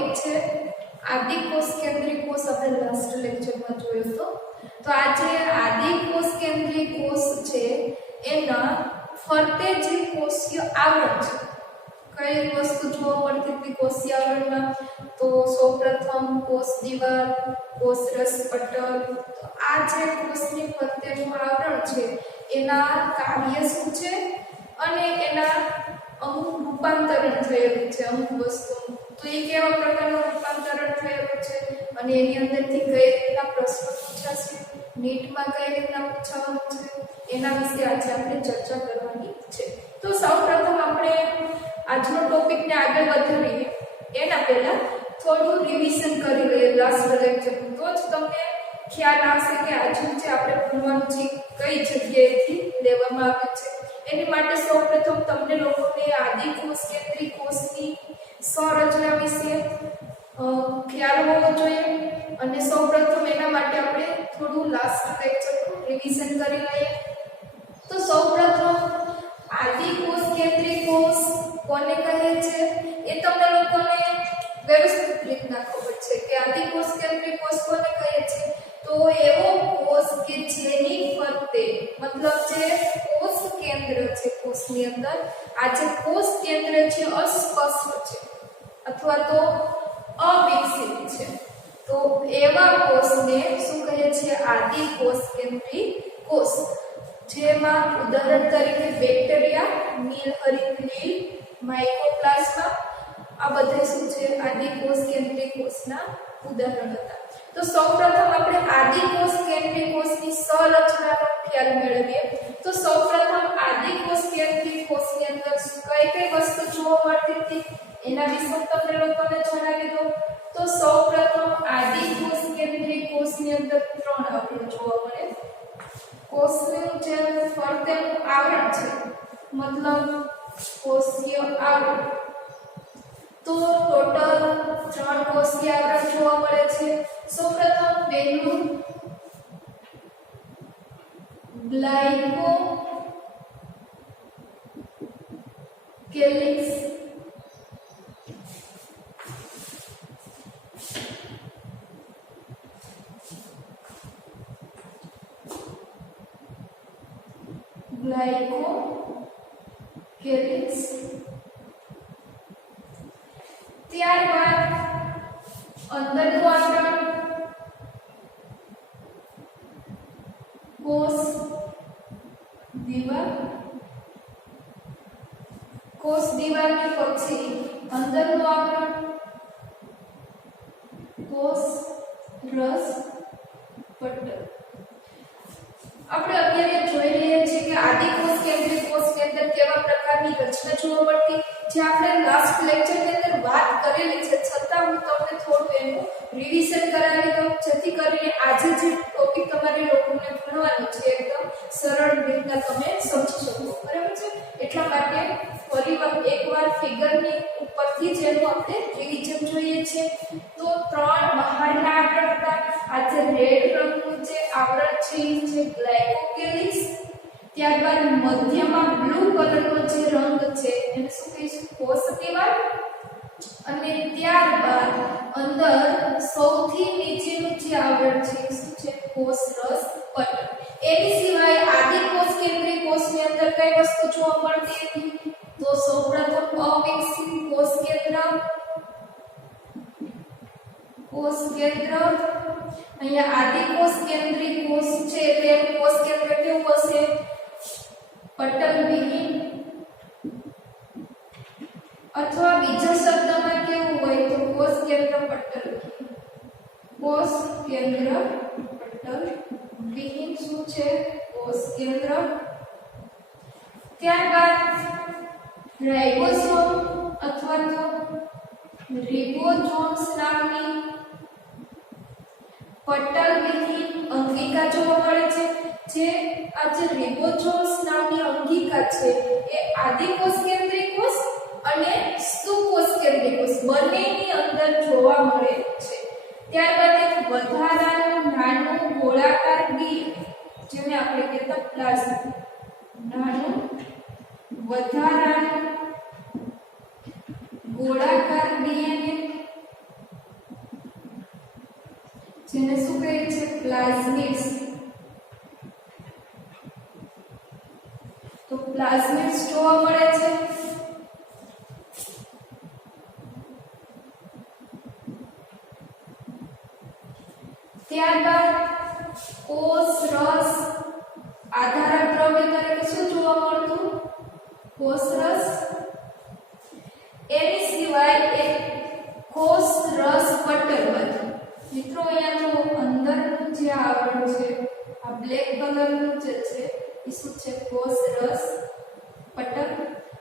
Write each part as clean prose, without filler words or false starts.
Topic छे आदि कोष केंद्रीय कोष। આપણે લાસ્ટ લેક્ચરમાં જોયો હતો। તો આજે આદि કોષ કેન્દ્રીય કોષ છે એના ફરતે જે કોષીય આવરણ છે, કઈ વસ્તુ જોવા મળતી હતી કોષીય આવરણમાં? તો સૌપ્રથમ કોષ દિવાલ, કોષ રસ પટલ। તો આ જે કોષની ફરતેનું આવરણ છે એના કાર્ય શું છે અને એના અમુક રૂપાંતરણ થયેલું છે અમુક વસ્તુ। તો એ કેવા પ્રકારનું રૂપાંતરણ થયેલું છે અને એની અંદરથી કઈ રીતના પ્રશ્ન પૂછાશે, નીટમાં કઈ રીતના પૂછાવાનું છે, એના વિશે આજે આપણે ચર્ચા કરવાની છે। તો સૌપ્રથમ આપણે આજનો ટોપિકને આગળ વધારીએ એના પહેલા થોડું રિવિઝન કરી લઈએ લાસ્ટ લેક્ચરનું, તો જ તમને ખ્યાલ આવશે કે આજનું જે આપણે ભણવાનું છે કઈ જગ્યાએથી લેવામાં આવ્યું છે। એની માટે સૌપ્રથમ તમને લોકોને આદિ કોષ કેન્દ્રીય કોષની સંરચના વિશે ખ્યાલ હોવો જોઈએ અને સૌપ્રથમ એના માટે આપણે થોડું લાસ્ટ લેક્ચરનું રિવિઝન કરી લઈએ। તો સૌપ્રથમ આદિ કોષ કેન્દ્રીય કોષ કોને કહે છે એ તમને લોકોને વ્યવસ્થિત રીતના ખબર છે કે આદિ કોષ કેન્દ્રીય કોષ કોને કહે છે? તો એવો કોષ કે જેની ફરતે, मतलब જે કોષ કેન્દ્ર છે કોષની અંદર, આ જે કોષ કેન્દ્ર છે અસ્પષ્ટ છે અથવા તો અવિકસિત છે, તો એવા કોષને શું કહે છે? આદિ કોષ કેન્દ્રીય કોષ। જેમાં ઉદાહરણ તરીકે બેક્ટેરિયા, નીલહરિત, માઇકોપ્લાઝ્મા, આ બધા શું છે? આદિ કોષ કેન્દ્રીય કોષના ઉદાહરણ હતા। તો સૌપ્રથમ આપણે આદિ કોષ કેન્દ્રીય કોષની સંરચનાનો ખ્યાલ મેળવીએ। તો સૌપ્રથમ આદિ કોષ કેન્દ્રીય કોષની અંદર કઈ કઈ વસ્તુ જોવા મળતી હતી એના વિશે તમને લોકોને જણાવી દઉં। તો સૌપ્રથમ આદિ કોષ કેન્દ્રીય કોષની અંદર ત્રણ આવરણ જોવા મળે। કોષનું જે ફરતેનું આવરણ છે, મતલબ કોષીય આવરણ, તો ટોટલ 3 કોષીય આવરણ જોવા મળે છે। સૌપ્રથમ પહેલું ગ્લાયકોકેલિક્સ, ગ્લાયકોકેલિક્સ। ત્યારબાદ અંદરનું આવરણ કોષ દિવાલ, કોષ દિવાલની પછી અંદરનું આવરણ કોષ રસ પટલ। આપણે અત્યારે જોઈ રહ્યા છીએ કે આદિ કોષ કેન્દ્રીય કોષની અંદર કેવા પ્રકારની રચના જોવા મળતી, જે આપણે લાસ્ટ લેક્ચરની અંદર વાત કરેલી છે, છતાં હું તમને થોડું એનું રિવિઝન કરાવી દઉં જેથી કરીને આજે જે ટોપિક તમારે લોકોને ભણવાનો છે એકદમ સરળ રીતના તમે સમજી શકો, બરાબર છે? એટલા માટે ફરીવાર એકવાર ફિગરની ઉપરથી જ એનું આપણે રિવિઝન જોઈએ છે। તો 3 બહારના આવરણ હતા। આ જે રેડ રંગનું જે આવરણ છે જે ગ્લાયકોકેલિક્સ, ત્યારબાદ મધ્યમાં બ્લુ કલરનો જે રંગ છે એને શું કહીશું? કોષ દિવાલ, અને ત્યારબાદ અંદર સૌથી નીચેનું જે આવરણ છે શું છે? કોષ રસ પટલ। એની સિવાય આદિ કોષ કેન્દ્રીય કોષની અંદર કઈ વસ્તુ જોવા મળતી હતી? તો સૌપ્રથમ અવિકસિત કોષ કેન્દ્ર, અહીંયા આદિ કોષ કેન્દ્રીય કોષ છે એટલે એનું કોષ કેન્દ્ર કેવું હશે? પટલ વિહીન, અથવા બીજા શબ્દમાં કેવું હોય તો કોષ કેન્દ્ર પટલ વિહીન। કોષ કેન્દ્ર પટલ વિહીન શું છે? કોષ કેન્દ્ર। ત્યારબાદ રાઇબોસોમ અથવા તો રિબોઝોમ્સ નામની પટલ વિહીન અંગિકા જોવા મળે છે। જે આ જે રિબોઝોમ્સ નામની અંગિકા છે એ આદિ કોષ કેન્દ્રીય કોષ અને સુકોષ કેન્દ્રીય કોષ બંનેની અંદર જોવા મળે છે। ત્યારબાદ એક વધારાનું નાનું ગોળાકાર ડી, જેને આપણે કહેતા પ્લાઝ્મા, નાનું વધારાનું ગોળાકાર ડીએનએ જેને શું કહે છે પ્લાઝમિડ્સ. તો પ્લાઝમિડ્સ જોવા મળે છે. ત્યારબાદ કોષ રસ આધારક દ્રવ્ય તરીકે શું જોવા મળતું કોષ રસ. એની સિવાય એક કોષ રસ પટલ હતું. મિત્રો અહીંયા જો અંદરનું જે આવરણ છે આ બ્લેક કલરનું જે છે એ શું છે કોષ રસ પટલ.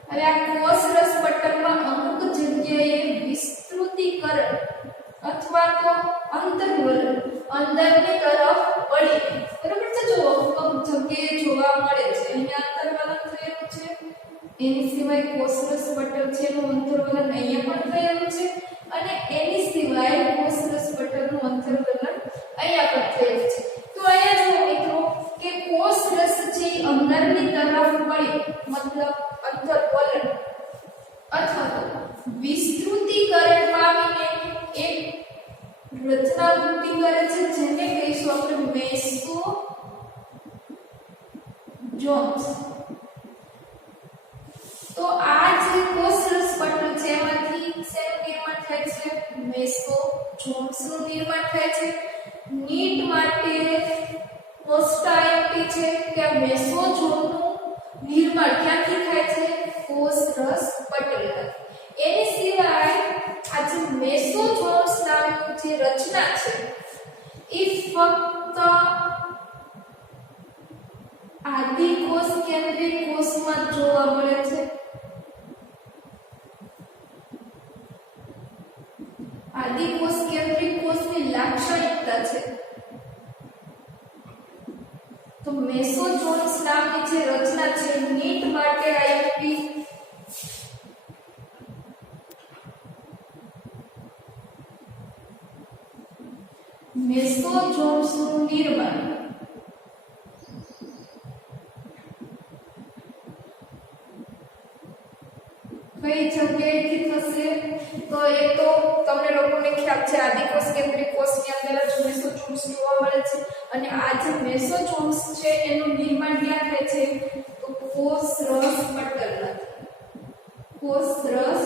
હવે આ કોષ રસ પટલમાં અમુક જગ્યાએ વિસ્તૃતીકરણ અથવા તો અંતર્વલન અંદરની તરફ વળીને બરાબર છે જો અમુક જગ્યાએ જોવા મળે છે. અહીંયા અંતર્વલન થયેલું છે. એની સિવાય કોષ રસ પટલ છે એનું અંતર્વલન અહીંયા પણ થયેલું છે અને એની સિવાય કોષ રસ પટલનું અંતર્વલન અહીંયા પણ થયેલું છે. તો અહીંયા જો મિત્રો કે કોષ રસ છે અંદરની તરફ વળી મતલબ અંતર્વલન અથવા તો વિસ્તૃતીકરણ પામીને એક રચના વૃત્તિ કરે છે જેને કહીશું આપણે મેસોઝોમ્સ. તો આ જે કોષ રસ પટલ છે એમાંથી શેનું નિર્માણ થાય છે મેસોઝોમ્સનું નિર્માણ થાય છે. નીટ માટે મોસ્ટ આઈએમપી છે કે મેસોઝોમનું નિર્માણ ક્યાંથી થાય છે કોષ રસ પટલમાંથી. એની સિવાય આ જે મેસોઝોમ્સ નામની જે રચના છે એ ફક્ત આદિકોષ કેન્દ્રિક કોષમાં જોવા મળે છે. આદિકોષ કેન્દ્રિક કોષની લાક્ષણિકતા છે. તો મેસોઝોમ્સ નામની જે રચના છે નીટ માટે આઈએમપી મેસોઝોમ્સનું નિર્માણ કઈ જગ્યાએથી થશે તો એ તો તમને લોકોને ખ્યાલ છે આદિકોષ કેન્દ્રિક કોષની અંદર જ મેસોઝોમ્સ જોવા મળે છે અને આ જે મેસોઝોમ્સ છે એનું નિર્માણ ક્યાં થાય છે તો કોષ રસ પટલમાંથી. કોષ રસ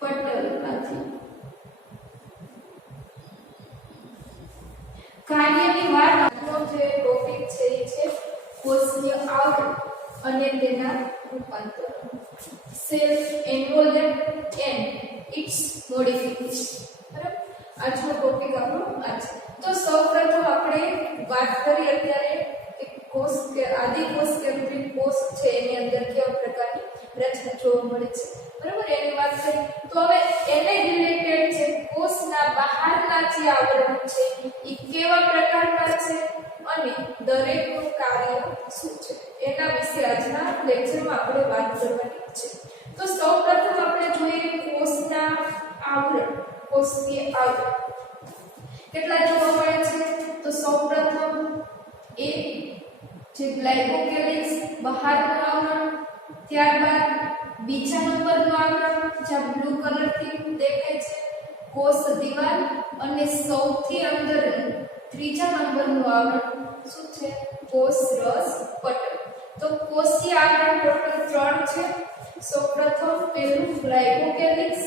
પટલમાંથી. કાર્યની વાત આજનો જે ટોપિક છે એ છે કોષીય આવરણ અને તેના રૂપાંતર. Cell involvement and its modification. બરાબર આજનો ટોપિક આપણો આ છે. તો સૌપ્રથમ આપણે વાત કરી અત્યારે કે કોષ કે આદિકોષ કેન્દ્રિક કોષ છે એની અંદર કેવા પ્રકારની રચના જોવા મળે છે. બરાબર એની વાત કરી તો હવે એને રિલેટેડ છે કોષના બહારના જે આવરણ છે એ કેવા પ્રકારના છે અને દરેકનું કાર્ય શું છે એના વિશે આજના લેક્ચરમાં આપણે વાત કરવાની છે. તો સૌપ્રથમ આપણે જોઈએ કોષના આવરણ. કોષીય આવરણ કેટલા જોવા મળે છે તો સૌપ્રથમ એ જે ગ્લાયકોકેલિક્સ બહારનું આવરણ, ત્યારબાદ બીજા નંબરનું આવરણ જે બ્લુ કલરથી દેખાય છે કોષ દિવાલ અને સૌથી અંદરનું ત્રીજા નંબરનું આવરણ શું છે કોષ રસ પટલ. તો કોષીય આવરણ ટોટલ 3 છે. સૌપ્રથમ પહેલું ગ્લાયકોકેલિક્સ,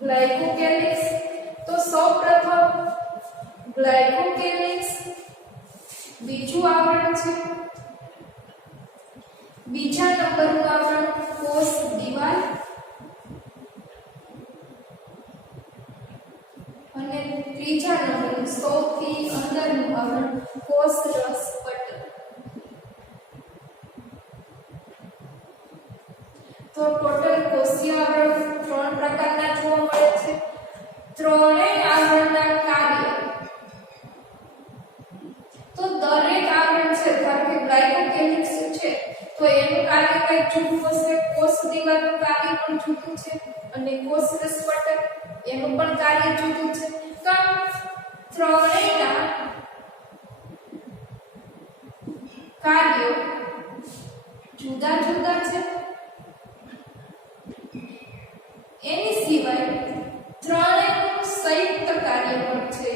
ગ્લાયકોકેલિક્સ. તો સૌપ્રથમ ગ્લાયકોકેલિક્સ બીજું આવરણ છે. બીજા નંબરનું આવરણ કોષ દિવાલ અને ત્રીજા નંબરનું સૌથી અંદરનું આવરણ કોષ રસ પટલ. તો ટોટલ કોષીય આવરણ 3 પ્રકારના જોવા મળે છે. ત્રણેય આવરણના કાર્ય તો દરેક આવરણ છે ધારો કે ગ્લાયકોકેલિક્સ છે તો એનું કાર્ય કંઈક જુદું હશે. કોષ દિવાલનું કાર્ય પણ જુદું છે અને કોષ રસ પટલ એનું પણ કાર્ય જુદું છે. કામ ત્રણેયના કાર્યો જુદા જુદા છે એની સિવાય ત્રણેયનું સંયુક્ત કાર્ય પણ છે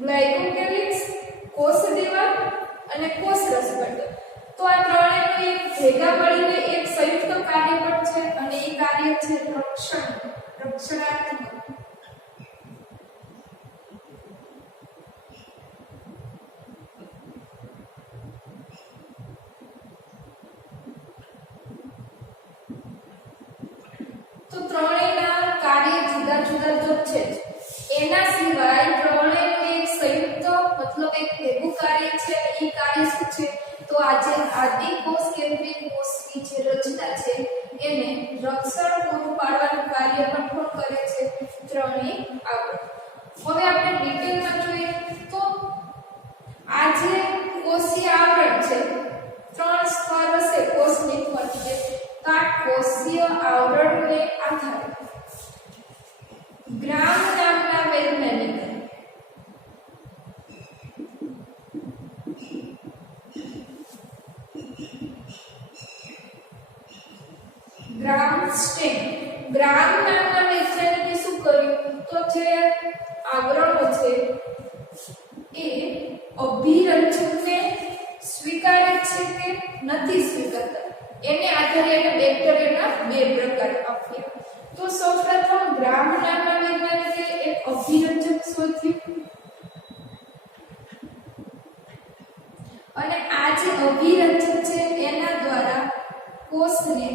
ગ્લાયકોકેલિક્સ, કોષ દિવાલ અને કોષ રસપટલ. તો આ ત્રણેયનું એક ભેગા મળીને એક સંયુક્ત કાર્ય પણ છે અને એ કાર્ય છે રક્ષણાત્મક. તો ત્રણેયના કાર્ય જુદા જુદા તો છે જ. એના સિવાય ત્રણેયનું એક સંયુક્ત મતલબ એક ભેગું કાર્ય છે. એ કાર્ય શું છે? તો આજે આદિકોષ કેન્દ્રીય કોષની જે રચના છે એને રક્ષણ પૂરું પાડવાનું કાર્ય પણ કોણ કરે છે? ત્રણેય આવરણ. હવે આપણે ડિટેલમાં જોઈએ તો આ જે કોષીય આવરણ છે, ત્રણ સ્તર હશે કોષની ફરતે. તો આ કોષીય આવરણને આધારે ગ્રામ નામના વૈજ્ઞાનિક ગ્રામ નામના વૈજ્ઞાનિકે શું કર્યું? તો જે આવરણો છે એ અભિરંજકને સ્વીકારે છે કે નથી સ્વીકારતા એને આધારે એને બેક્ટેરિયાના બે પ્રકાર આપ્યા. તો સૌપ્રથમ ગ્રામ નામના વૈજ્ઞાનિકે એક અભિરંજક શોધ્યું અને આ જે અભિરંજક છે એના દ્વારા કોષને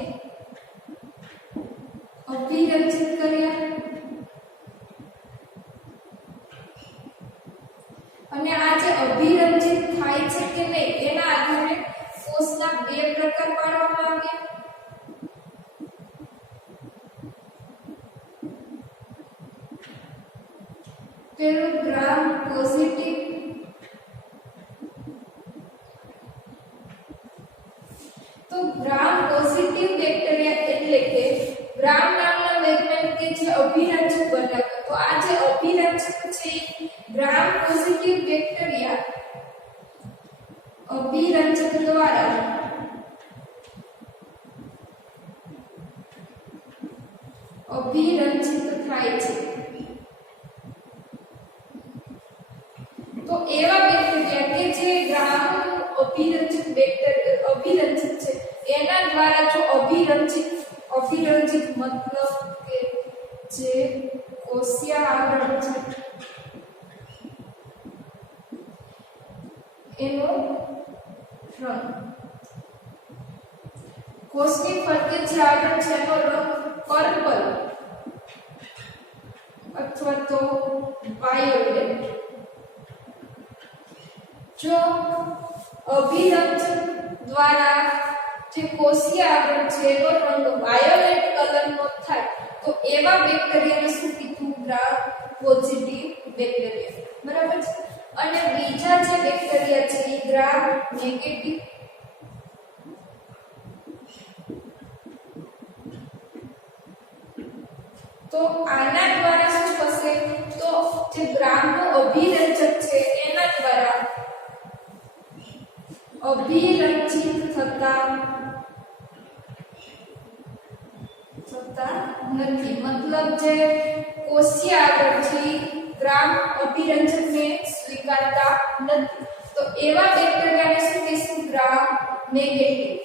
અભિરંજિત કર્યા અને આ જે અભિરંજિત થાય છે કે નહીં એના આધારે કોષના બે પ્રકાર પાડવામાં આવ્યા. પેલું ગ્રામ પોઝિટિવ તો ગ્રામ પોઝિટિવ બેક્ટેરિયા એટલે કે ગ્રામ નામના વૈજ્ઞાનિકે જે અભિરંજક બનાવ્યો. તો આ જે અભિરંજક છે ગ્રામ પોઝિટિવ બેક્ટેરિયા અભિરંજક દ્વારા અભિરંજિત થાય છે. તો એવા બેક્ટેરિયા કે જે ગ્રામ અભિરંજિત બેક્ટેરિયા અભિરંજિત છે એના દ્વારા જો અભિરંજિત મતલબ કે જે કોષીય આવરણ છે એનો રંગ કોષની ફરતે જે આવરણ છે એનો રંગ પર્પલ અથવા તો વાયોલેટ. જો અભિરંજક દ્વારા જે કોષીય આવરણ છે એનો રંગ વાયોલેટ કલરનો થાય તો એવા બેક્ટેરિયાને શું કીધું? ગ્રામ પોઝિટિવ બેક્ટેરિયા. બરાબર છે. અને બીજા જે બેક્ટેરિયા છે એ ગ્રામ નેગેટિવ તો આના દ્વારા શું થશે? તો જે ગ્રામનો અભિરંજક છે એના દ્વારા અભિરંજિત થતા નથી. મતલબ જે કોષીય આવરણ છે ગ્રામ અભિરંજકને સ્વીકારતા નથી. તો એવા બેક્ટેરિયાને શું કહીશું? Gram negative.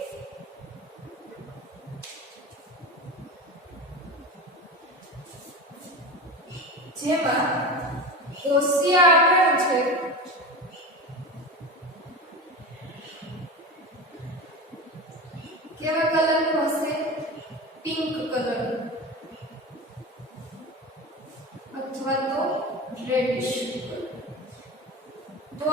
જેમાં કોષીય આવરણ છે કેવા કલરનું હશે? પિંક કલર અથવા તો રેડિશ કલર. તો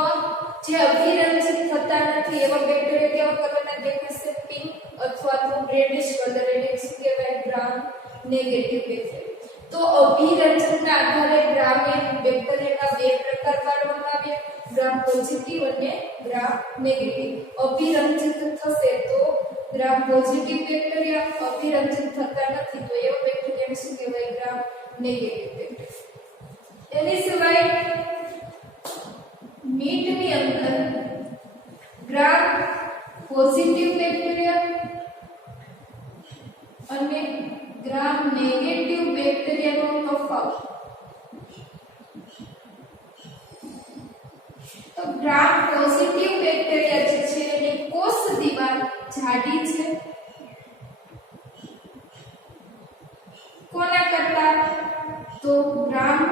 જે અભિરંજિત થતા નથી એવા બેક્ટેરિયા કેવા કલરના દેખાશે? પિંક અથવા તો રેડિશ કલર. એને શું કહેવાય? Gram negative bacteria. તો અભિરંજકના આધારે ગ્રામે બેક્ટેરિયાના બે પ્રકાર પાડવામાં આવ્યા, ગ્રામ પોઝિટિવ અને ગ્રામ નેગેટિવ. અભિરંજિત થશે તો ગ્રામ પોઝિટિવ બેક્ટેરિયા, અભિરંજિત થતા નથી તો એવા બેક્ટેરિયાને શું કહેવાય? Gram negative bacteria. એની સિવાય મીટની અંદર તો ગ્રામ પોઝિટિવ બેક્ટેરિયા જે છે એની કોષ દીવાલ જાડી છે કોના કરતા તો ગ્રામ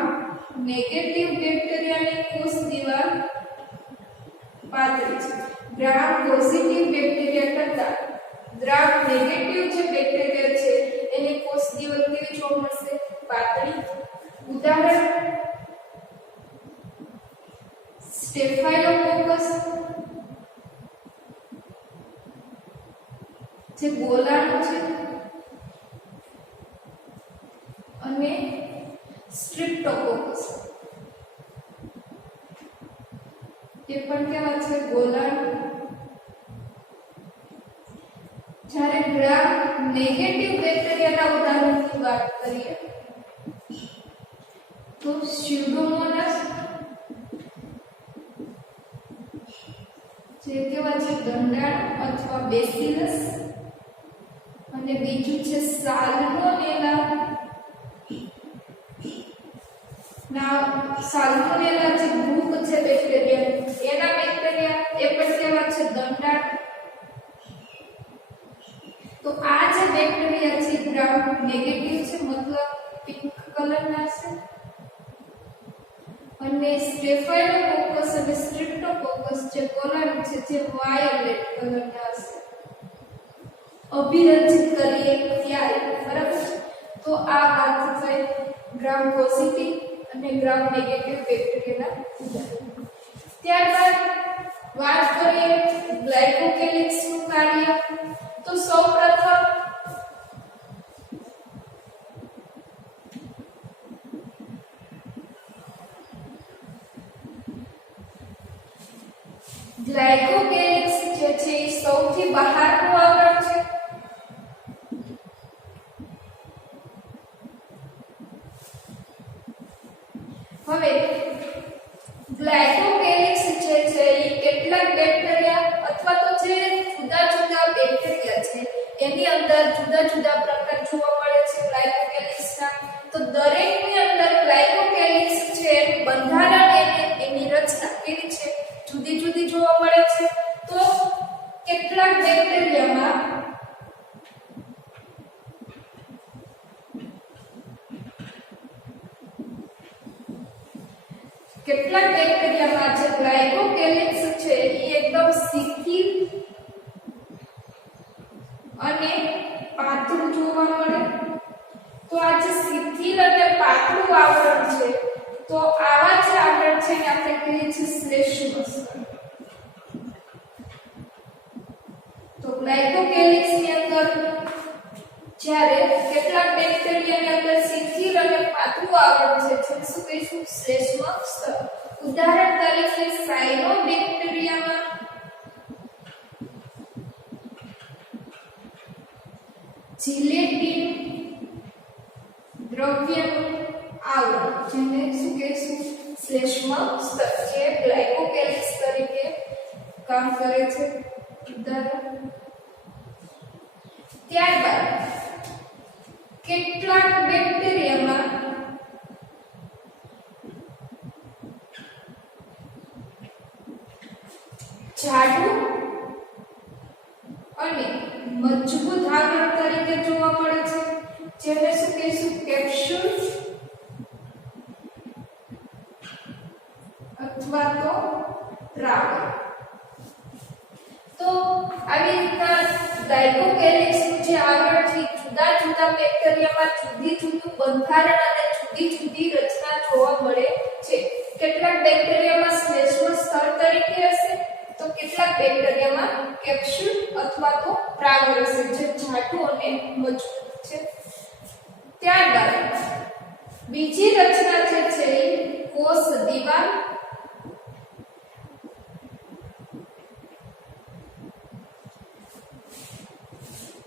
નેગેટિવ બેક્ટેરિયાની કોષ દીવાલ પાતળી છે ગ્રામ પોઝિટિવ બેક્ટેરિયા કરતા ગ્રામ નેગેટિવ જે બેક્ટેરિયા છે એની કોષ દીવાલ કેવી જોવા મળશે પાતળી ઉદાહરણ સ્ટેફાઇલોકોકસ જે ગોલાનું છે અને સ્ટ્રિપ્ટોકોકસ એ પણ કેવા છે ગોલાનું જ્યારે ગ્રામ નેગેટિવ બેક્ટેરિયાના ઉદાહરણની વાત કરીએ તો સ્યુડોમોનાસ જે કેવા છે દંડાળ અથવા બેસિલસ અને બીજું છે સાલ્મોનેલા સાલ્મોનેલા જે ભૂખ છે બેક્ટેરિયા એના બેક્ટેરિયા એ પણ કેવા છે દંડાળ તો આ જે બેક્ટેરિયા છે ગ્રામ નેગેટિવ છે મતલબ પિંક કલરના છે અને સ્ટેફાઇલોકોકસ અને સ્ટ્રિપ્ટોકોકસ જે કોલાનું છે જે વાયોલેટ કલરના છે અભિરંજિત કરીએ ત્યારે બરાબર તો આ વાત થઈ ગ્રામ પોઝિટિવ અને ગ્રામ નેગેટિવ બેક્ટેરિયાના ઉદાહરણ ત્યારબાદ વાત કરીએ ગ્લાયકોકેલિક્સ નું કાર્ય તો સૌપ્રથમ ગ્લાયકોકેલિક્સ જે છે એ સૌથી બહારનું આવરણ છે હવે ગ્લાયકોકેલિક્સ જે છે એ કેટલાક બેક્ટેરિયા અથવા તો જે જુદા જુદા બેક્ટેરિયા છે એની અંદર જુદા જુદા પ્રકાર જોવા મળે છે ગ્લાયકોકેલિક્સના તો દરેકની અંદર ગ્લાયકોકેલિક્સ છે બંધારણ એની રચના કેવી છે જુદી જુદી જોવા મળે છે તો કેટલાક બેક્ટેરિયામાં જે ગ્લાયકોકેલિક્સ છે એ એકદમ શિથિલ અને પાતળું જોવા મળે તો આ જે શિથિલ અને પાતળું આવરણ છે તો આવા જે આવરણ છે ને આપણે કહીએ છીએ શ્લેષ્મ સ્તર તો ગ્લાયકોકેલિક્સ ની અંદર જ્યારે કેટલાક બેક્ટેરિયાની અંદર શિથિલ અને પાતળું આવરણ છે જેને શું કહીશું શ્લેષ્મ સ્તર ઉદાહરણ તરીકે સાયનોબેક્ટેરિયામાં જિલેટિન દ્રવ્યનું આવરણ જેને શું કહીશું શ્લેષ્મ સ્તર જે ગ્લાયકોકેલિક્સ તરીકે કામ કરે છે ઉદાહરણ ત્યારબાદ કેટલાક બેક્ટેરિયામાં જાડું અને મજબૂત આવરણ તરીકે જોવા મળે છે જેને શું કહીશું કેપ્સ્યુલ અથવા તો દ્રાવણ તો આવી રીતના ગ્લાયકોકેલિક્સ નું જે આવરણ છે જુદા જુદા બેક્ટેરિયામાં જુદી જુદું બંધારણ અને જુદી જુદી રચના જોવા મળે છે કેટલાક બેક્ટેરિયામાં શ્લેષ્મ સ્તર તરીકે હશે તો કેટલાક બેક્ટેરિયામાં કેપ્સ્યુલ અથવા તો દ્રાવણ હશે જે જાડું અને મજબૂત છે ત્યારબાદ બીજી રચના જે છે એ કોષ દીવાલ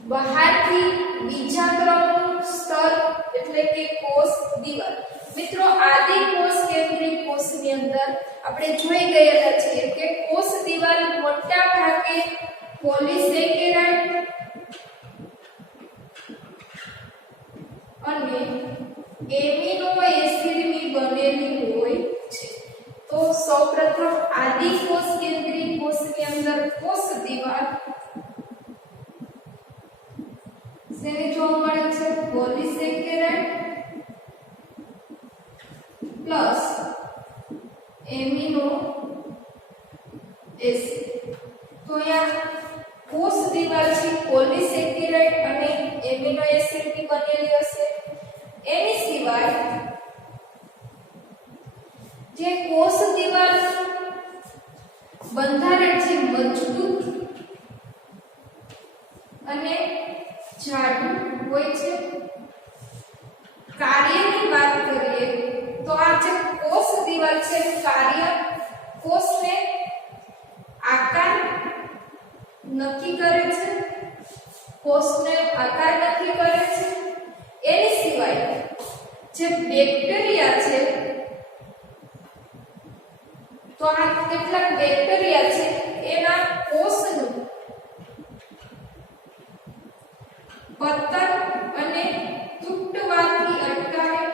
બહારથી બીજા ક્રમનું સ્તર એટલે કે કોષ દીવાલ મિત્રો આદિ કોષ કેન્દ્રીય કોષની અંદર આપણે જોઈ ગયેલા છીએ કે કોષ દીવાલ મોટા ભાગે પોલિસેકેરાઇડ અને એમિનો એસિડની બનેલી હોય છે तो સૌપ્રથમ આદિ કોષ કેન્દ્રીય કોષની અંદર કોષ દીવાલ શેની જોવા મળે છે પોલિસેકેરાઇડ પ્લસ એમિનો એસિડ તો અહીંયા કોષ દીવાલ છે પોલિસેકેરાઇડ અને એમિનો એસિડ ની બનેલી હશે એની સિવાય જે કોષ દીવાલ બંધારણ છે મજબૂત અને જાડું હોય છે કાર્યની વાત કરીએ તો આ જે કોષ દીવાલ છે કાર્ય કોષને આકાર નક્કી કરે છે કોષને આકાર નક્કી કરે છે એની સિવાય જે બેક્ટેરિયા છે તો આ કેટલાક બેક્ટેરિયા છે એના કોષનું પતન અને તૂટવાથી અટકાવે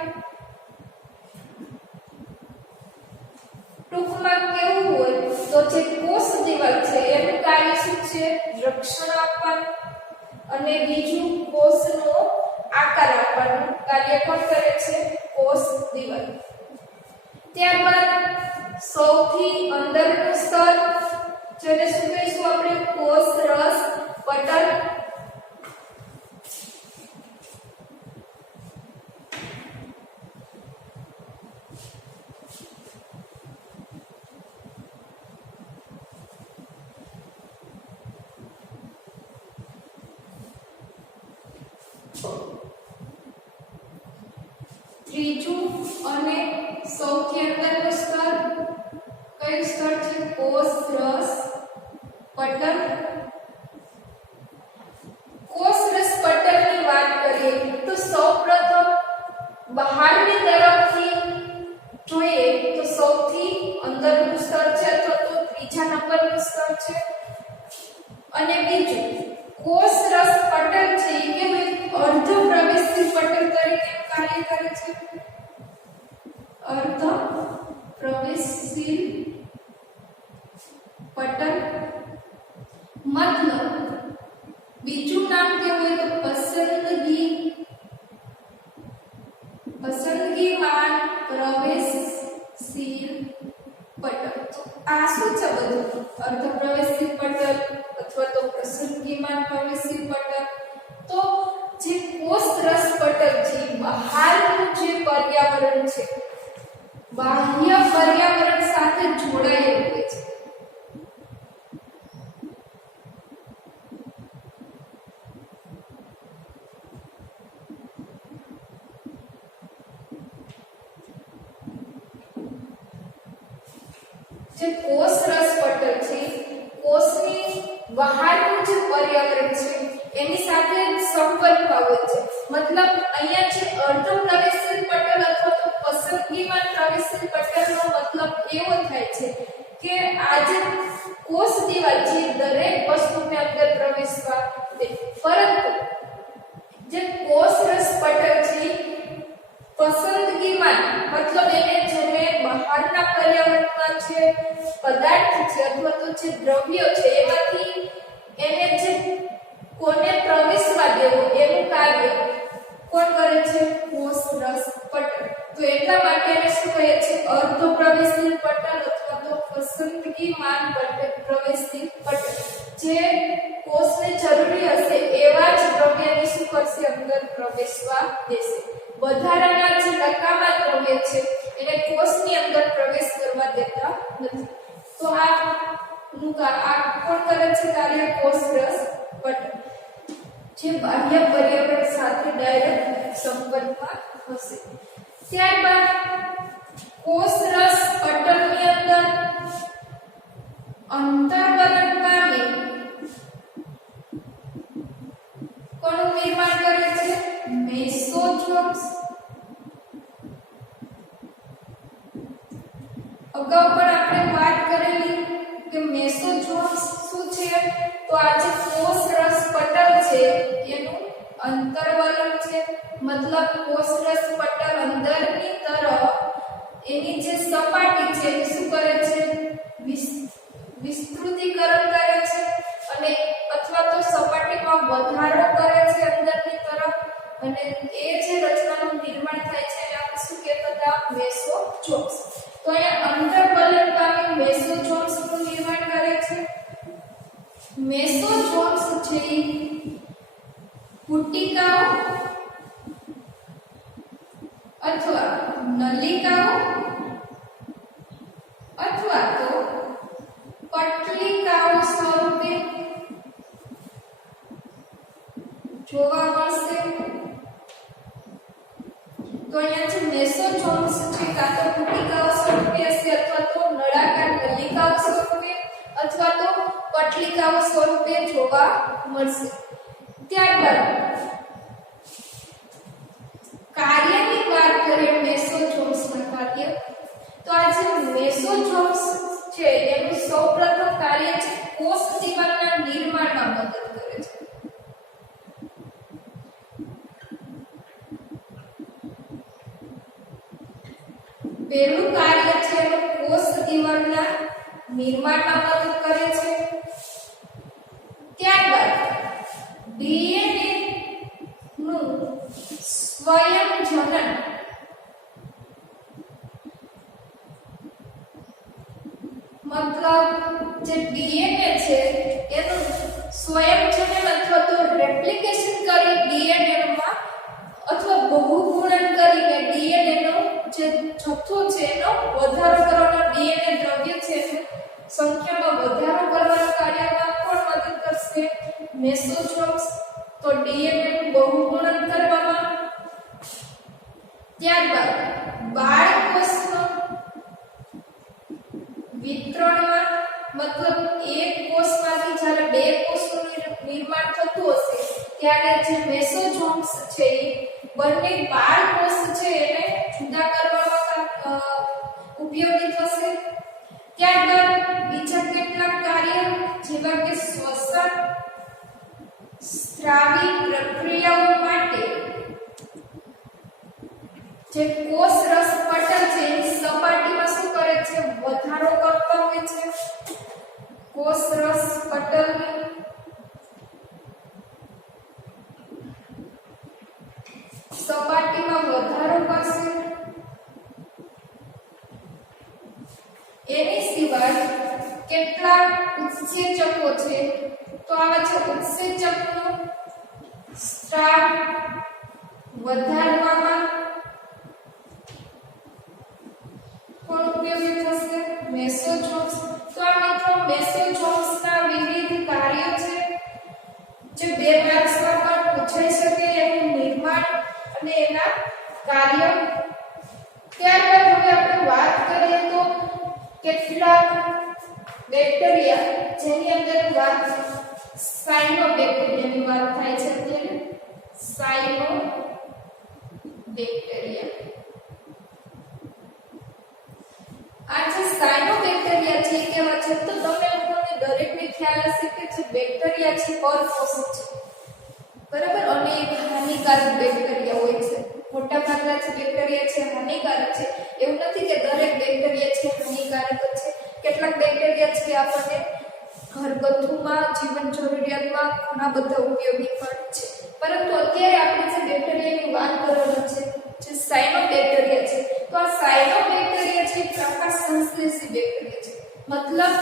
ટૂંકમાં કેવું હોય તો જે કોષ દીવાલ છે એનું કાર્ય શું છે રક્ષણ આપવાનું અને બીજું કોષનો આકાર આપવાનું કાર્ય કોણ કરે છે કોષ દીવાલ ત્યારબાદ સૌથી અંદરનું સ્તર જેને શું કહીશું આપણે કોષ રસ પટલ ત્રીજું અને સૌથી અંદરનું સ્તર કયું સ્તર છે કોષ રસ પટલ કોષ રસ પટલની વાત કરીએ તો સૌપ્રથમ બહારની તરફથી જોઈએ તો સૌથી અંદરનું સ્તર છે અથવા તો ત્રીજા નંબરનું સ્તર છે અને બીજું કોષ રસ પટલ છે એ કેવું અર્ધ પ્રવેશી પટલ તરીકે કાર્ય કરે છે અર્ધ પ્રવેશી પટલ મતલબ બીજું નામ કેવું હોય તો પસંદગીમાન પ્રવેશશીલ પટલ તો આ શું છે બધું અર્ધ પ્રવેશશીલ પટલ અથવા તો પસંદગીમાન પ્રવેશશીલ પટલ તો જે કોષ રસ પટલ છે બહારનું જે પર્યાવરણ છે બાહ્ય પર્યાવરણ સાથે જોડાયેલું હોય છે જે કોષ રસ પટલ છે કોષની બહારનું જે પર્યાવરણ છે એની સાથે સંપર્કમાં હોય છે મતલબ અહીંયા જે અર્ધ પ્રવેશશીલ પટલ અથવા તો પસંદગીમાન પ્રવેશશીલ પટલનો મતલબ એવો થાય છે કે આ જે કોષ દીવાલ છે દરેક વસ્તુને અંદર પ્રવેશવા દે પરંતુ જે કોષ રસ પટલ છે પસંદગીમાન મતલબ એને જેને બહારના પર્યાવરણમાં જે પદાર્થ છે અથવા તો જે દ્રવ્યો છે એમાંથી એને જે કોને પ્રવેશવા દેવો એનું કાર્ય કોણ કરે છે કોષ રસ પટલ તો એટલા માટે એને શું કહે છે અર્ધ પ્રવેશશીલ પટલ અથવા તો પસંદગીમાન પ્રવેશશીલ પટલ જે કોષને જરૂરી હશે એવા જ દ્રવ્યને શું કરશે અંદર પ્રવેશવા દેશે વધારાના જે નકામા દ્રવ્ય છે એને કોષની અંદર પ્રવેશ કરવા દેતા નથી તો આ કોણ કરે છે કાર્ય કોષ રસ પટલ જે બાહ્ય પર્યાવરણ સાથે ડાયરેક્ટ સંપર્કમાં હશે ત્યારબાદ કોષ રસ પટલની અંદર અંતર્વલન પામી કોનું નિર્માણ કરે છે મેસોઝોમ્સ અગાઉ પણ આપણે વાત કરેલી કે મેસોઝોમ્સ શું છે તો આ જે કોષ રસ પટલ છે એનું અંતર્વલન છે મતલબ કોષ રસ પટલ અંદરની તરફ એની જે સપાટી છે એ શું વધારો કરે છે અંદરની તરફ અને એ જે રચનાનું નિર્માણ થાય છે એને આપણે શું કહેતા હતા? મેસોચોમ્સ. તો અહીંયા અંતર પલન પામી મેસોચોમ્સ નું નિર્માણ કરે છે. મેસોચોમ્સ છે પુટિકાઓ અથવા નલિકાઓ અથવા તો પટલિકાઓ સ્વરૂપે જોવા મળશે. તો અહીંયા જે મેસોચોમ્સ છે કાં તો પુટિકાઓ સ્વરૂપે હશે અથવા તો નળાકાર નલિકાઓ સ્વરૂપે અથવા તો પટલિકાઓ સ્વરૂપે જોવા મળશે. ત્યારબાદ કાર્યની વાત કરીએ મેસોચોમ્સના કાર્ય. તો આ જે મેસોચોમ્સ છે એનું સૌપ્રથમ કાર્ય છે કોષ દિવાલના નિર્માણમાં મદદ કરે છે. પહેલું કાર્ય છે કોષ દિવાલના નિર્માણમાં મદદ કરે છે. ત્યારબાદ ડીએનએ નું સ્વયં જનન મતલબ જે ડીએનએ છે એનું સ્વયં જનન અથવા તો રેપ્લિકેશન કરી ડીએનએ માં અથવા બહુગુણન કરીને ડીએનએ નો જે જથ્થો છે એનો વધારો કરવાનો ડીએનએ દ્રવ્ય છે સંખ્યામાં વધારો કરવાના કાર્યમાં કોણ મદદ કરશે? મેસોચોમ્સ. તો ડીએનએ નું બહુગુણન કરવામાં. ત્યારબાદ બાળકોષનો વિતરણમાં મતલબ એક કોષમાંથી જ્યારે બે કોષનું નિર્માણ થતું હશે ત્યારે જે મેસોચોમ્સ છે એ બંને બાળકોષ છે એને જુદા કરવામાં ઉપયોગી થશે. ત્યારબાદ બીજા કેટલાક કાર્ય જેવા કે શ્વસન સ્ત્રાવી પ્રક્રિયાઓ માટે જે કોષ રસ પટલ છે એની સપાટીમાં શું કરે છે? વધારો કરતો હોય છે. કોષ રસ પટલની સપાટીમાં વધારો કરશે. એની સિવાય કેટલાક ઉત્સેચકો છે. તો આવા છે ઉત્સેચકનો સ્ત્રાવ વધારવામાં કોણ ઉપયોગી થશે? મેસોચોમ્સ. તો આ મિત્રો મેસોચોમ્સના વિવિધ કાર્યો છે જે 2 માર્ક્સમાં પણ પૂછાઈ શકે એનું નિર્માણ અને એના કાર્ય. ત્યારબાદ હવે આપણે વાત કરીએ તો કેટલાક બેક્ટેરિયા જેની અંદર વાત સાયનોબેક્ટેરિયાની વાત થાય છે અત્યારે. સાયનોબેક્ટેરિયા. આ જે સાયનોબેક્ટેરિયા છે કેવા છે? તો તમે લોકોને દરેકને ખ્યાલ હશે કે જે બેક્ટેરિયા છે પરપોષક છે, બરાબર, અને એક હાનિકારક બેક્ટેરિયા હોય છે. મોટા ભાગના જે બેક્ટેરિયા છે હાનિકારક છે. એવું નથી કે દરેક બેક્ટેરિયા છે હાનિકારક છે. કેટલાક બેક્ટેરિયા છે આપણને ઘરગથ્થુમાં જીવન જરૂરિયાતમાં ઘણા બધા ઉપયોગી પણ છે. પરંતુ અત્યારે આપણે જે બેક્ટેરિયાની વાત કરવાની છે જે સાયનોબેક્ટેરિયા છે, તો આ સાયનોબેક્ટેરિયા છે પ્રકાશ સંશ્લેષી બેક્ટેરિયા છે. મતલબ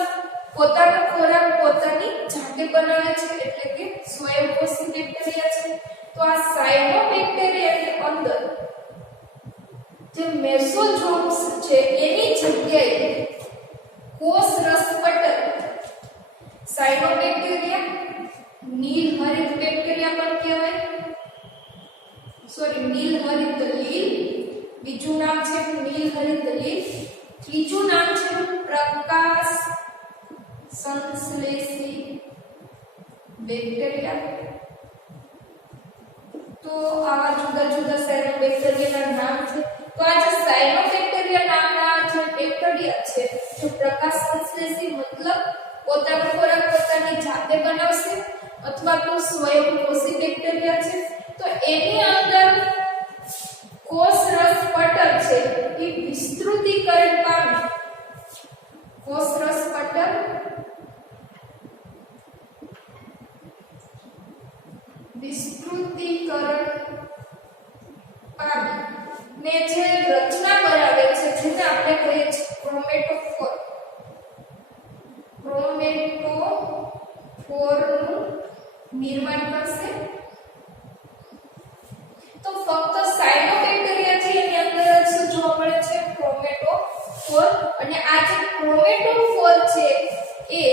પોતાનો ખોરાક પોતાની જાતે બનાવે છે એટલે કે સ્વયંપોષી બેક્ટેરિયા છે. તો આ સાયનોબેક્ટેરિયાની અંદર જે મેસોચોમ્સ છે એની જગ્યાએ કોષ રસ પટલ સાયનોબેક્ટેરિયા નીલહરિત બેક્ટેરિયા પણ કહેવાય. નીલહરિત લીલ, બીજું નામ છે નીલહરિત લીલ, ત્રીજું નામ છે પ્રકાશ સંશ્લેષી બેક્ટેરિયા. તો આવા જુદા જુદા સાયનોબેક્ટેરિયાના નામ છે. તો આ જે સાયનોબેક્ટેરિયા નામના જે બેક્ટેરિયા છે જે પ્રકાશ સંશ્લેષી મતલબ પોતાનો ખોરાક પોતાની જાતે બનાવશે અથવા તો સ્વયંપોષી બેક્ટેરિયા છે. તો એની અંદર કોષ રસ પટલ છે એ વિસ્તૃતીકરણ પામે. કોષ રસ પટલ પોરનું નિર્માણ કરશે. તો ફક્ત સાયનોબેક્ટેરિયા છે એની અંદર જ શું જોવા મળે છે? ક્રોમેટોફોર. અને આ જે ક્રોમેટોફોર છે એ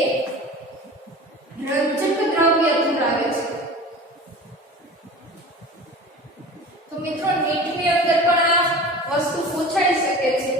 રંજક દ્રવ્ય ધરાવે છે. તો મિત્રો નીટની અંદર પણ આ વસ્તુ પૂછાઈ શકે છે